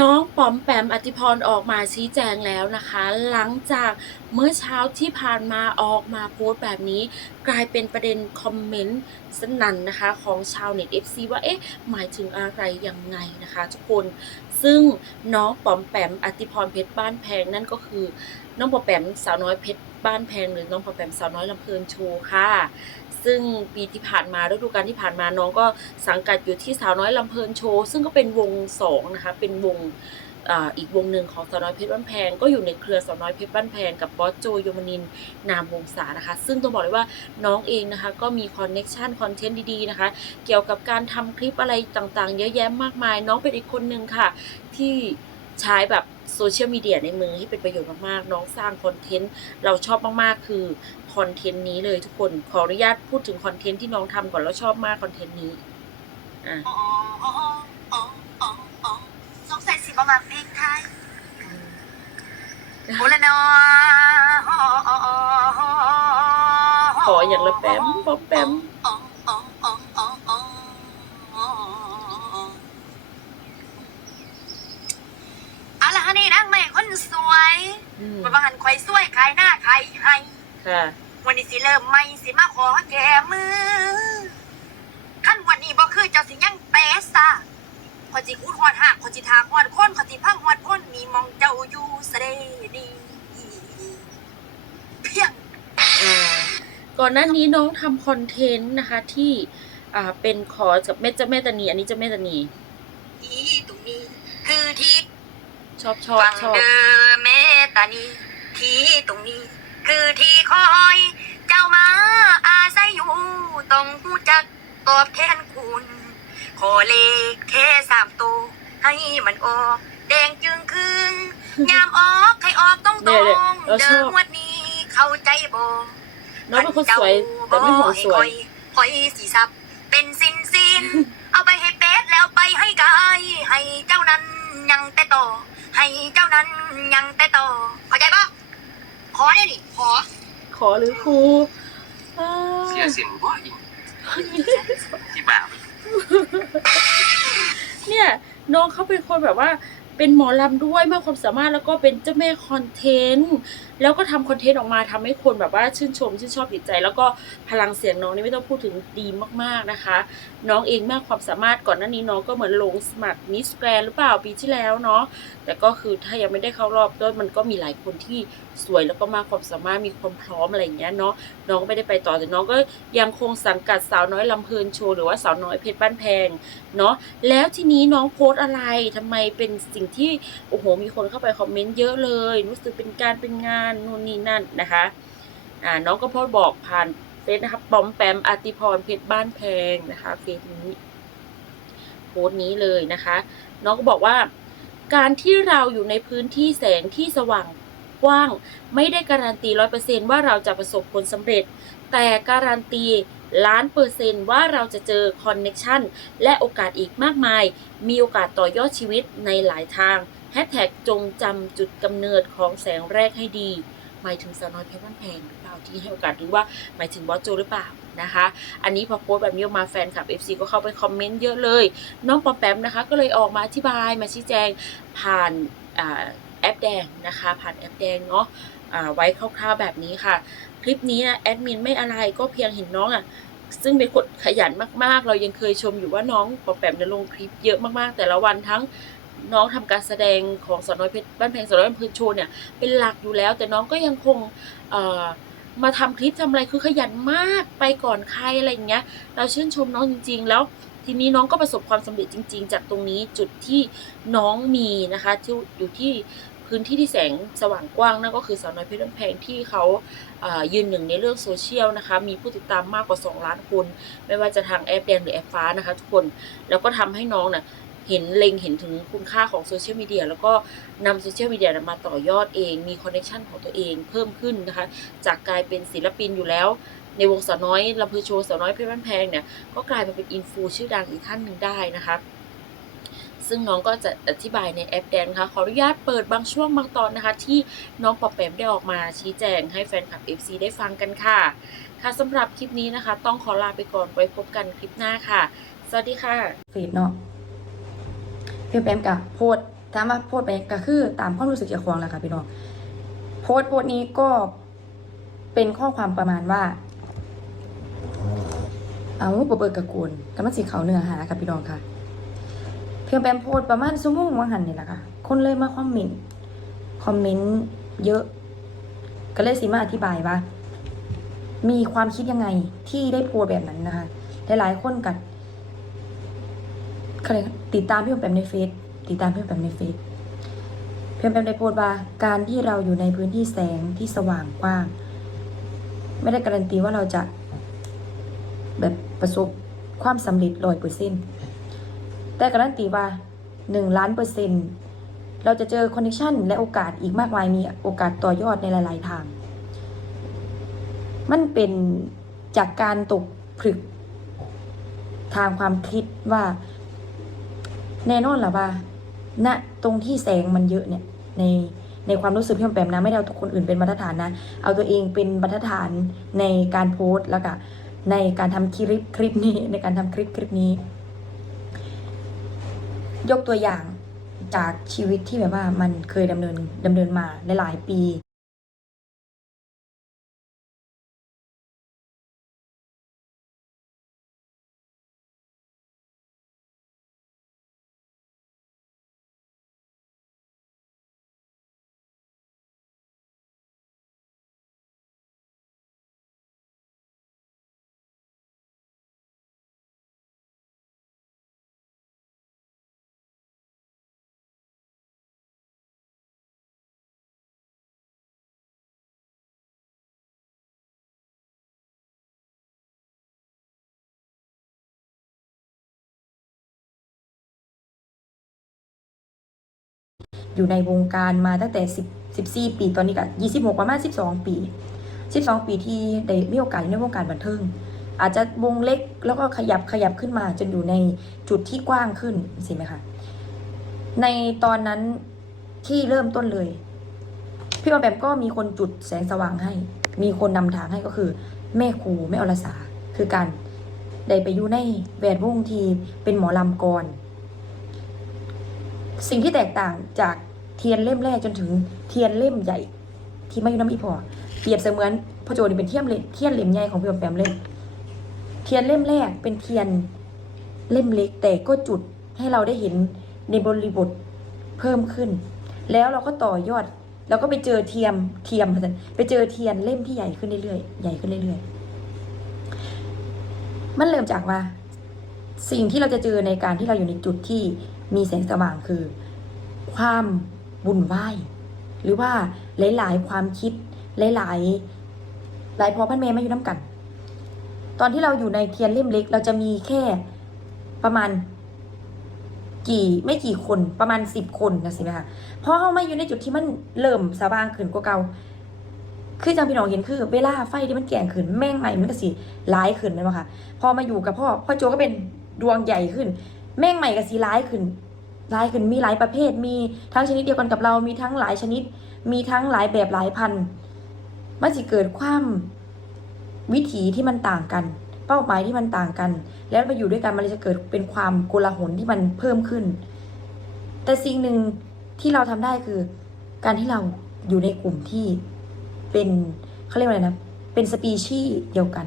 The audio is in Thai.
น้องป๋อมแปมอธิพรออกมาชี้แจงแล้วนะคะ หลังจากเมื่อเช้าที่ผ่านมาออกมาโพสต์แบบนี้ กลายเป็นประเด็นคอมเมนต์สนั่นนะคะ ของชาวเน็ต FC ว่าเอ๊ะหมายถึงอะไรยังไงนะคะทุกคน ซึ่งน้องป๋อมแปมอธิพรเพชรบ้านแพงนั่นก็คือ น้องป๋อมแปมสาวน้อยเพชร บ้านแพงหรือน้องป๋อแปมสาวน้อยลำเพลินโชว์ค่ะ ซึ่งปีที่ผ่านมาฤดูกาลที่ผ่านมาน้องก็สังกัดอยู่ที่สาวน้อยลำเพลินโชว์ซึ่งก็เป็นวงสองนะคะเป็นวงอีกวงหนึ่งของสาวน้อยเพชรบ้านแพงก็อยู่ในเครือสาวน้อยเพชรบ้านแพงกับบอสโจโยมนินนามวงศานะคะ ซึ่งต้องบอกเลยว่าน้องเองนะคะ ก็มีคอนเน็ชันคอนเทนต์ดีๆนะคะ เกี่ยวกับการทำคลิปอะไรต่างๆ เยอะแยะมากมาย น้องเป็นอีกคนหนึ่งค่ะ ที่ ใช้แบบโซเชียลมีเดียในมือให้เป็นประโยชน์มากๆ น้องสร้างคอนเทนต์เราชอบมากๆ คือคอนเทนต์นี้เลยทุกคนขออนุญาตพูดถึงคอนเทนต์ที่น้องทำก่อนแล้วชอบมากคอนเทนต์นี้อะอ๋ออ๋ออ๋ออ๋อสงสัยสิบมาเพลงไทยโอละนอขออย่างละแป๊มป๊อปแป๊ม นี่นางแม่คนสวยอืมมาบังหันควายสวยขายหน้าขายให้ ค่ะ วันนี้สิเริ่มใหม่สิมาขอแก้มือขั้นวันนี้บ่คือเจ้าสิยังเปะซะขอจิคูดฮอดหักขอจิทางฮอดคนขอจิพังฮอดพ้นมีมองเจ้าอยู่เสดดีเพียงอ่าก่อนหน้านี้น้องทำคอนเทนต์นะคะที่อ่าเป็นขอกับแม่เจ้าแม่ตานีอันนี้เจ้าแม่ตานีที่ตรงนี้ คือที่ ชอบชอบฟังชอบ เด้อแม่ตานีที่ตรงนี้ คือที่คอย เจ้ามาอาศัยอยู่ ต้องหูจักตอบแทนคุณ ขอเลขแค่สามตัวให้มันออก แดงจึงคืนยามออกให้ออกตรงตเนี่รยเนี่ยงเราชเดิอบมวันนี้เข้าใจบ่ น้องเป็นคนสวยแต่ไม่ห่วงสวย คอยสีสับ เป็นสินสิน ขอเนี่ยดิขอขอหรือครูอ่าเสียเสียงบ่อีกที่บาปเนี่ยน้องเขาเป็นคนแบบว่า เป็นหมอลำด้วยมากความสามารถแล้วก็เป็นเจ้าแม่คอนเทนต์แล้วก็ทำคอนเทนต์ออกมาทำให้คนแบบว่าชื่นชมชื่นชอบติดใจ แล้วก็พลังเสียงน้องนี่ไม่ต้องพูดถึงดีมากๆนะคะ น้องเองมากความสามารถก่อนหน้านี้น้องก็เหมือนลงสมัครมิสแกรนหรือเปล่าปีที่แล้วเนาะแต่ก็คือถ้ายังไม่ได้เข้ารอบก็มันก็มีหลายคนที่สวยแล้วก็มากความสามารถมีความพร้อมอะไรอย่างเงี้ยเนาะน้องก็ไม่ได้ไปต่อแต่น้องก็ยังคงสังกัดสาวน้อยลำเพลินโชว์หรือว่าสาวน้อยเพชรบ้านแพงเนาะแล้วทีนี้น้องโพสต์อะไรทำไมเป็นสิ่งที่โอ้โหมีคนเข้าไปคอมเมนต์เยอะเลยรู้สึกเป็นการเป็นงานนู่นนี่นั่นนะคะอ่าน้องก็โพสบอกผ่านเฟซนะคะปอมแปมอติพรเพชรบ้านแพงนะคะเฟซนี้โพสต์นี้เลยนะคะ น้องก็บอกว่า การที่เราอยู่ในพื้นที่แสงที่สว่าง กว้าง ไม่ได้การันตีร้อยเปอร์เซนว่าเราจะประสบผลสำเร็จ แต่การันตีล้านเปอร์เซนต์ว่าเราจะเจอคอนเน็ชันและโอกาสอีกมากมาย มีโอกาสต่อยอดชีวิตในหลายทางแฮชแท็กจงจำจุดกำเนิดของแสงแรกให้ดี หมายถึงสาวน้อยเพชรบ้านแพงหรือเปล่าที่ให้โอกาสหรือว่าหมายถึงบอสโจหรือเปล่านะคะ อันนี้พอโพสแบบนี้ออกมาแฟนคลับ FC ก็เข้าไปคอมเมนต์เยอะเลย น้องปอมแปมนะคะ ก็เลยออกมาอธิบายมาชี้แจงผ่าน อ่าแอปแดงนะคะ ผ่านแอปแดงเนาะไว้คร่าวๆแบบนี้ค่ะ คลิปนี้แอดมินไม่อะไรก็เพียงเห็นน้องอะซึ่งเป็นคนขยันมากๆ เรายังเคยชมอยู่ว่าน้องปอมแปมเนี่ยลงคลิปเยอะมากๆ แต่ละวันทั้งน้องทำการแสดงของสาวน้อยเพชรบ้านแพงสาวน้อยเพชรโชว์เนี่ยเป็นหลักอยู่แล้ว แต่น้องก็ยังคงมาทำคลิปทำอะไรคือขยันมากไปก่อนใครอะไรอย่างเงี้ย เราชื่นชมน้องจริง ๆ แล้วทีนี้น้องก็ประสบความสำเร็จจริง ๆ จากตรงนี้จุดที่น้องมีนะคะที่อยู่ที่ พื้นที่ที่แสงสว่างกว้างนั่นก็คือสาวน้อยเพชรบ้านแพงที่เขาเอ่อยืนหนึ่งในเรื่องโซเชียลนะคะ มีผู้ติดตามมากกว่า 2 ล้านคน ไม่ว่าจะทางแอปแดงหรือแอปฟ้านะคะทุกคน แล้วก็ทำให้น้องน่ะเห็นเล็งเห็นถึงคุณค่าของโซเชียลมีเดียแล้วก็นำโซเชียลมีเดียมาต่อยอดเอง มีคอนเนคชันของตัวเองเพิ่มขึ้นนะคะ จากกลายเป็นศิลปินอยู่แล้ว ในวงสาวน้อยลำเพอโชว์สาวน้อยเพชรบ้านแพงเนี่ยก็กลายมาเป็นอินฟูชื่อดังอีกท่านหนึ่งได้นะคะ ซึ่งน้องก็จะอธิบายในแอปแดนค่ะขออนุญาตเปิดบางช่วงบางตอนนะคะ ที่น้องปอมแปมได้ออกมาชี้แจงให้แฟนคลับ FC ได้ฟังกันค่ะ ค่ะสำหรับคลิปนี้นะคะ ต้องขอลาไปก่อนไว้พบกันคลิปหน้าค่ะ สวัสดีค่ะเฟซเนาะเพียงแปมกับโพดถามว่าโพสไปก็คือตามความรู้สึกเจ้าของแหละค่ะพี่น้องโพสโพสนี้ก็เป็นข้อความประมาณว่า เอาปเปิดกระกูลกำลังสีเขาเนื้อหาค่ะพี่น้องค่ะ เพียงแปมโพสต์ประมาณชั่วโมงว่างหันนี่แหละค่ะ คนเลยมาคอมเมนต์คอมเมนต์เยอะ ก็เลยสิมาอธิบายว่า มีความคิดยังไงที่ได้โพสต์แบบนั้นนะคะ หลายๆคนกัดเขาเรียติดตามพี่แปมในเฟซติดตามพี่แปมในเฟซพี่แปมได้โพสต์ว่าการที่เราอยู่ในพื้นที่แสงที่สว่างกว้าง ไม่ได้การันตีว่าเราจะแบบประสบความสำเร็จร้อยเปอร์เซ็นต์ แต่การันตีว่าหนึ่งล้านเปอร์เซ็นต์เราจะเจอคอนเนคชันและโอกาสอีกมากมายมีโอกาสต่อยอดในหลาย ๆ ทาง มันเป็นจากการตกผลึกทางความคิดว่า แน่นอนหรอว่าณตรงที่แสงมันเยอะเนี่ยในในความรู้สึกพี่อมแปมนะ ไม่ได้เอาคนอื่นเป็นบรรทัดฐานนะ เอาตัวเองเป็นบรรทัดฐานในการโพสต์แล้วก็ในการทำคลิปคลิปนี้ในการทำคลิปคลิปนี้ ยกตัวอย่างจากชีวิตที่แบบว่ามันเคยดำเนินดำเนินมาหลายๆปี อยู่ในวงการมาตั้งแต่10 14 ปีตอนนี้ก็26 ประมาณ 12 ปี 12 ปีที่ได้มีโอกาสอยู่ในวงการบันเทิงอาจจะวงเล็กแล้วก็ขยับขยับขึ้นมาจนอยู่ในจุดที่กว้างขึ้นสิไหมคะในตอนนั้นที่เริ่มต้นเลย พี่บอมแบมก็มีคนจุดแสงสว่างให้ มีคนนำทางให้ก็คือ แม่ครูแม่อรสาคือการได้ไปอยู่ในแวดวงที่เป็นหมอลำกร สิ่งที่แตกต่างจากเทียนเล่มแรกจนถึงเทียนเล่มใหญ่ ที่ไม่อยู่น้ำอีพอเปรียบเสมือนพ่อโจนี่เป็นเทียมเล่มเทียนเล่มใหญ่ของพี่บแปมเลยเทียนเล่มแรกเป็นเทียนเล่มเล็ก แต่ก็จุดให้เราได้เห็นในบริบทเพิ่มขึ้น แล้วเราก็ต่อยอดเราก็ไปเจอเทียมเทียมไปเจอเทียนเล่มที่ใหญ่ขึ้นเรื่อยๆใหญ่ขึ้นเรื่อยๆมันเริ่มจากว่า สิ่งที่เราจะเจอในการที่เราอยู่ในจุดที่ มีแสงสว่างคือ ความวุ่นวายหรือว่าหลาย ๆ ความคิดหลาย ๆ หลายพอพันเมย์มาอยู่น้ำกัน ตอนที่เราอยู่ในเทียนเล่มเล็ก เราจะมีแค่ประมาณกี่ไม่กี่คนประมาณสิบคนนะสินะคะเพอเข้ามาอยู่ในจุดที่มันเริ่มสว่างขึ้นกว่าเก่าคือจังพี่น้องเห็นคือเวลาไฟที่มันแก่งขึ้นแม่งใหม่มันก็สิร้ายขึ้นเลยค่ะ พอมาอยู่กับพ่อพ่อโจก็เป็นดวงใหญ่ขึ้น แม่งใหม่ก็สีร้ายขึ้นร้ายขึ้นมีหลายประเภท มีทั้งชนิดเดียวกันกับเรา มีทั้งหลายชนิด มีทั้งหลายแบบหลายพันธุ์มันสิเกิดความวิถีที่มันต่างกัน เป้าหมายที่มันต่างกัน แล้วมาอยู่ด้วยกันมันเลยจะเกิดเป็นความโกลาหลที่มันเพิ่มขึ้น แต่สิ่งหนึ่งที่เราทำได้คือ การที่เราอยู่ในกลุ่มที่เป็นเขาเรียกว่าอะไรนะ เป็นสปีชีส์เดียวกัน